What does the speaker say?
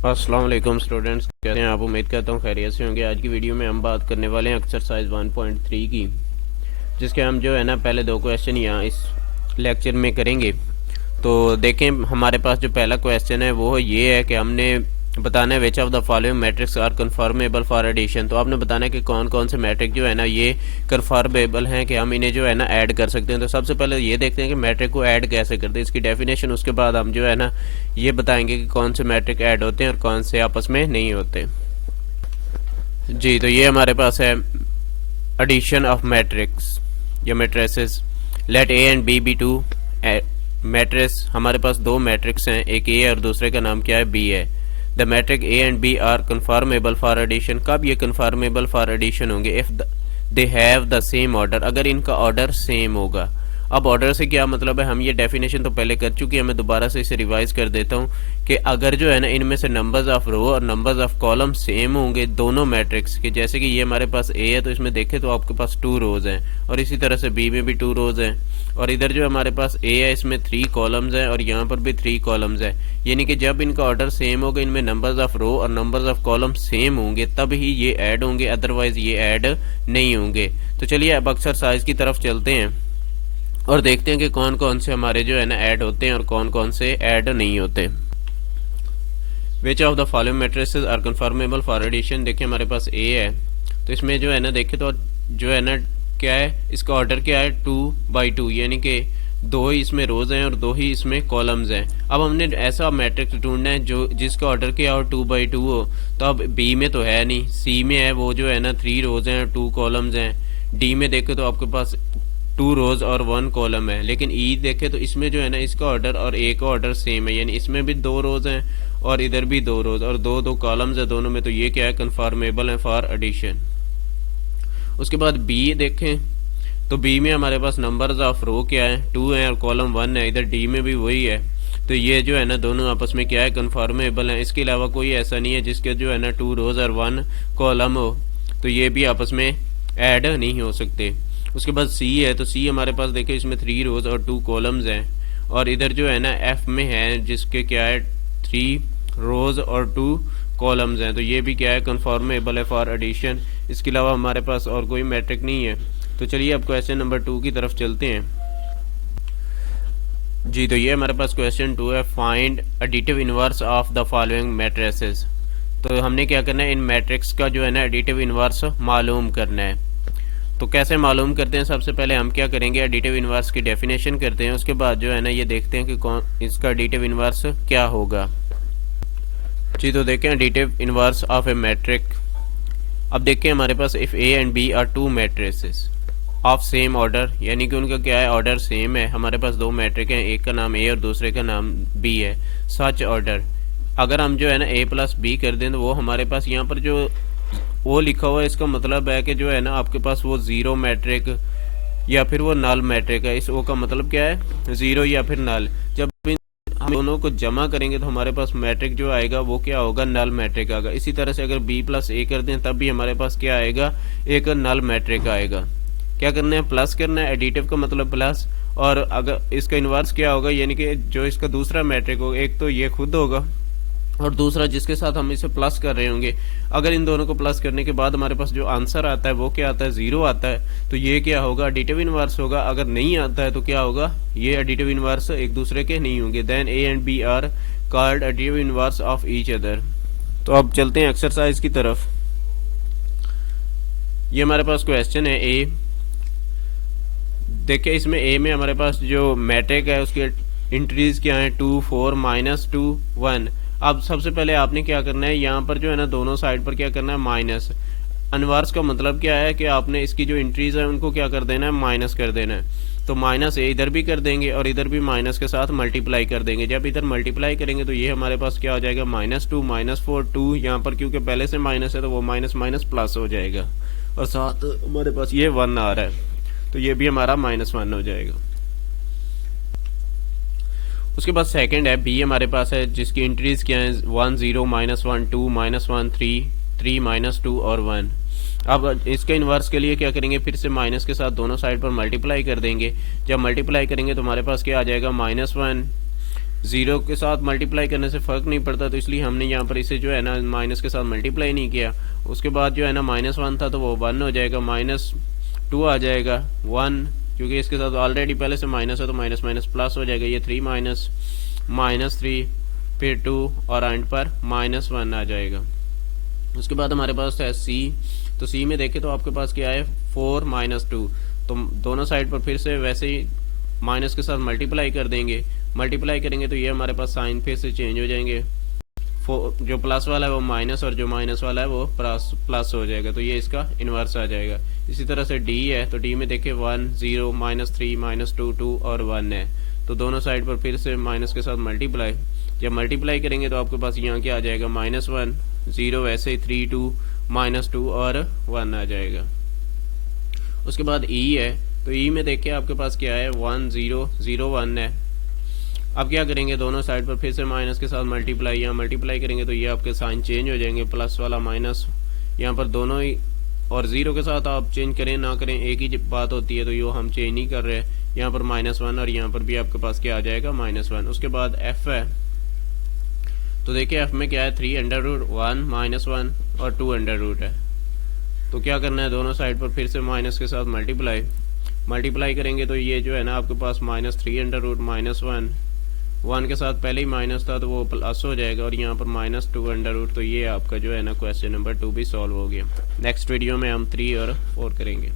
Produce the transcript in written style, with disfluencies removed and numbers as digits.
अस्सलाम वालेकुम स्टूडेंट्स, कैसे हैं आप? उम्मीद करता हूँ खैरियत से होंगे। आज की वीडियो में हम बात करने वाले हैं एक्सरसाइज 1.3 की, जिसके हम जो है ना पहले दो क्वेश्चन यहाँ इस लेक्चर में करेंगे। तो देखें, हमारे पास जो पहला क्वेश्चन है वो ये है कि हमने बताना है which of the following matrix are conformable for addition. तो आपने बताना है कि कौन कौन से मैट्रिक जो है ना ये कन्फर्मेबल हैं कि हम इन्हें जो है ना ऐड कर सकते हैं। तो सबसे पहले ये देखते हैं कि मैट्रिक को ऐड कैसे करते हैं, इसकी डेफिनेशन। उसके बाद हम जो है ना ये बताएंगे कि कौन से मैट्रिक ऐड होते हैं और कौन से आपस में नहीं होते। जी, तो ये हमारे पास है एडिशन ऑफ मैट्रिक्स या matrices. Let A and B two matrix. हमारे पास दो मैट्रिक्स हैं, एक ए है और दूसरे का नाम क्या है, बी है। The matrix A and B are conformable for addition. कब ये कन्फर्मेबल फॉर एडिशन होंगे? If they have the same order, अगर इनका ऑर्डर सेम होगा। अब ऑर्डर से क्या मतलब है, हम ये डेफिनेशन तो पहले कर चुके हैं, मैं दोबारा से इसे रिवाइज कर देता हूँ कि अगर जो है ना इनमें से नंबर्स ऑफ रो और नंबर्स ऑफ कॉलम सेम होंगे दोनों मैट्रिक्स के, जैसे कि ये हमारे पास ए है तो इसमें देखें तो आपके पास 2 रोज हैं, और इसी तरह से बी में भी 2 रोज हैं, और इधर जो हमारे पास ए है इसमें 3 कॉलम्स हैं और यहाँ पर भी 3 कॉलम्स हैं। यानी कि जब इनका ऑर्डर सेम होगा, इनमें नंबर्स ऑफ रो और नंबर्स ऑफ कॉलम सेम होंगे, तब ही ये ऐड होंगे, अदरवाइज ये ऐड नहीं होंगे। तो चलिए अब एक्सरसाइज की तरफ चलते हैं और देखते हैं कि कौन कौन से हमारे जो है ना ऐड होते हैं और कौन कौन से ऐड नहीं होते। Which of the following matrices are conformable for addition. देखिए हमारे पास ए है तो इसमें जो है ना देखे तो जो है ना क्या है, इसका ऑर्डर क्या है, 2 by 2, यानी कि 2 ही इसमें रोज हैं और 2 ही इसमें कॉलम्स हैं। अब हमने ऐसा मैट्रिक्स ढूंढना है जो जिसका ऑर्डर क्या हो, 2 by 2 हो। तो अब बी में तो है नहीं, सी में है, वो जो है ना 3 रोज हैं और 2 कॉलम्स हैं। डी में देखे तो आपके पास 2 रोज और 1 कॉलम है। लेकिन ई देखे तो इसमें जो है ना इसका ऑर्डर और ए का ऑर्डर सेम है, यानी इसमें भी 2 रोज हैं और इधर भी 2 रोज और 2 कॉलम्स है दोनों में। तो ये क्या है, कन्फर्मेबल है फॉर एडिशन। उसके बाद बी देखें तो बी में हमारे पास नंबर्स ऑफ रो क्या है, 2 है और कॉलम 1 है। इधर डी में भी वही है, तो ये जो है ना दोनों आपस में क्या है, कन्फर्मेबल है। इसके अलावा कोई ऐसा नहीं है जिसके जो है ना 2 रोज और 1 कॉलम हो, तो ये भी आपस में ऐड नहीं हो सकते। उसके बाद सी है तो सी हमारे पास देखिए इसमें 3 रोज और 2 कॉलम्स हैं, और इधर जो है ना एफ में है जिसके क्या है 3 रोज और 2 कॉलम्स हैं, तो ये भी क्या है, कन्फर्मेबल है फॉर एडिशन। इसके अलावा हमारे पास और कोई मैट्रिक नहीं है। तो चलिए अब क्वेश्चन नंबर 2 की तरफ चलते हैं। जी, तो ये हमारे पास क्वेश्चन 2 है, find additive inverse of the following matrices. तो हमने क्या करना है, इन मैट्रिक्स का जो है ना एडिटिव इनवर्स मालूम करना है। तो कैसे मालूम करते हैं, सबसे पहले हम क्या करेंगे, एडिटिव इनवर्स की डेफिनेशन करते हैं। उसके बाद जो है ना ये देखते हैं कि कौन इसका एडिटिव इनवर्स क्या होगा। जी, तो देखें additive inverse of a matrix. अब देखिए हमारे पास if a and B are 2 matrices of same order, यानी कि उनका क्या है, ऑर्डर सेम है। हमारे पास 2 मैट्रिक हैं, एक का नाम ए और दूसरे का नाम बी है। सच ऑर्डर, अगर हम जो है ना ए प्लस बी कर दें तो वो हमारे पास यहाँ पर जो वो लिखा हुआ है, इसका मतलब है कि जो है ना आपके पास वो 0 मैट्रिक या फिर वो नल मैट्रिक है। इस ओ का मतलब क्या है, 0 या फिर नल। जब हम दोनों को जमा करेंगे तो हमारे पास मैट्रिक जो आएगा वो क्या होगा, नल मैट्रिक आएगा। इसी तरह से अगर बी प्लस ए कर दें तब भी हमारे पास क्या आएगा, एक नल मैट्रिक आएगा। क्या करना है, प्लस करना है, एडिटिव का मतलब प्लस। और अगर इसका इन्वर्स क्या होगा, यानी कि जो इसका दूसरा मैट्रिक होगा, एक तो ये खुद होगा और दूसरा जिसके साथ हम इसे प्लस कर रहे होंगे। अगर इन दोनों को प्लस करने के बाद हमारे पास जो आंसर आता है वो क्या आता है, 0 आता है, तो ये क्या होगा, एडिटिव इनवर्स होगा। अगर नहीं आता है तो क्या होगा, ये एडिटिव इनवर्स एक दूसरे के नहीं होंगे। Then A and B are called additive inverse of each other. तो अब चलते हैं एक्सरसाइज की तरफ। ये हमारे पास क्वेश्चन है ए। देखिए इसमें ए में हमारे पास जो मैट्रिक है उसके इंट्रीज क्या है, 2 4 -2 1। अब सबसे पहले आपने क्या करना है, यहाँ पर जो है ना दोनों साइड पर क्या करना है, माइनस। इनवर्स का मतलब क्या है कि आपने इसकी जो इंट्रीज है उनको क्या कर देना है, माइनस कर देना है। तो माइनस ए इधर भी कर देंगे और इधर भी माइनस के साथ मल्टीप्लाई कर देंगे। जब इधर मल्टीप्लाई करेंगे तो ये हमारे पास क्या हो जाएगा, -2 -4 2। यहाँ पर क्योंकि पहले से माइनस है तो वो माइनस माइनस प्लस हो जाएगा, और साथ हमारे पास ये 1 आ रहा है तो ये भी हमारा -1 हो जाएगा। उसके बाद सेकंड है बी हमारे पास है, जिसकी एंट्रीज क्या है, 1 0 -1 2 -1 3 3 -2 और 1। अब इसके इन्वर्स के लिए क्या करेंगे, फिर से माइनस के साथ दोनों साइड पर मल्टीप्लाई कर देंगे। जब मल्टीप्लाई करेंगे तो हमारे पास क्या आ जाएगा, -1 ज़ीरो के साथ मल्टीप्लाई करने से फ़र्क नहीं पड़ता, तो इसलिए हमने यहाँ पर इसे जो है ना माइनस के साथ मल्टीप्लाई नहीं किया। उसके बाद जो है ना -1 था तो वो 1 हो जाएगा, -2 आ जाएगा 1, क्योंकि इसके साथ ऑलरेडी पहले से माइनस है तो माइनस माइनस प्लस हो जाएगा। ये 3 माइनस -3 फिर 2 और एंड पर -1 आ जाएगा। उसके बाद हमारे पास है सी, तो सी में देखें तो आपके पास क्या है 4 -2, तो दोनों साइड पर फिर से वैसे ही माइनस के साथ मल्टीप्लाई कर देंगे। मल्टीप्लाई करेंगे तो ये हमारे पास साइन फिर से चेंज हो जाएंगे, जो प्लस वाला है वो माइनस और जो माइनस वाला है वो प्लस हो जाएगा, तो ये इसका इन्वर्स आ जाएगा। इसी तरह से डी है, तो डी में देखें 1 0 -3 -2 2 और 1 है, तो दोनों साइड पर फिर से माइनस के साथ मल्टीप्लाई। जब मल्टीप्लाई करेंगे तो आपके पास यहाँ क्या आ जाएगा -1 0, वैसे ही 3 2 -2 और 1 आ जाएगा। उसके बाद ई है, तो ई में देखिए आपके पास क्या है 1 0 0 1 है। अब क्या करेंगे, दोनों साइड पर फिर से माइनस के साथ मल्टीप्लाई, यहाँ मल्टीप्लाई करेंगे तो ये आपके साइन चेंज हो जाएंगे, प्लस वाला माइनस यहाँ पर दोनों ही, और ज़ीरो के साथ आप चेंज करें ना करें एक ही बात होती है, तो ये हम चेंज नहीं कर रहे। यहाँ पर -1 और यहाँ पर भी आपके पास क्या आ जाएगा -1। उसके बाद एफ है, तो देखिए एफ में क्या है 3√1 -1 और 2 है। तो क्या करना है, दोनों साइड पर फिर से माइनस के साथ मल्टीप्लाई करेंगे तो ये जो है ना आपके पास -3√-1 1 के साथ पहले ही माइनस था तो वो प्लस हो जाएगा, और यहाँ पर -2 तो ये आपका जो है ना क्वेश्चन नंबर 2 भी सॉल्व हो गया। नेक्स्ट वीडियो में हम 3 और 4 करेंगे।